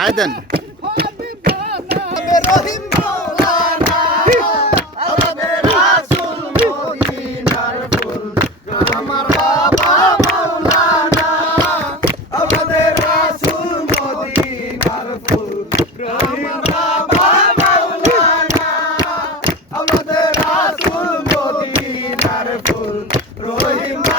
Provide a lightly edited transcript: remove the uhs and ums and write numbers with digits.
high দেন রহিম মাওলানা আমাদের রাসূল মদিনার ফুল আমার বাবা মাওলানা আমাদের রাসূল মদিনার ফুল আমার বাবা মাওলানা আমাদের রাসূল মদিনার ফুল রহিম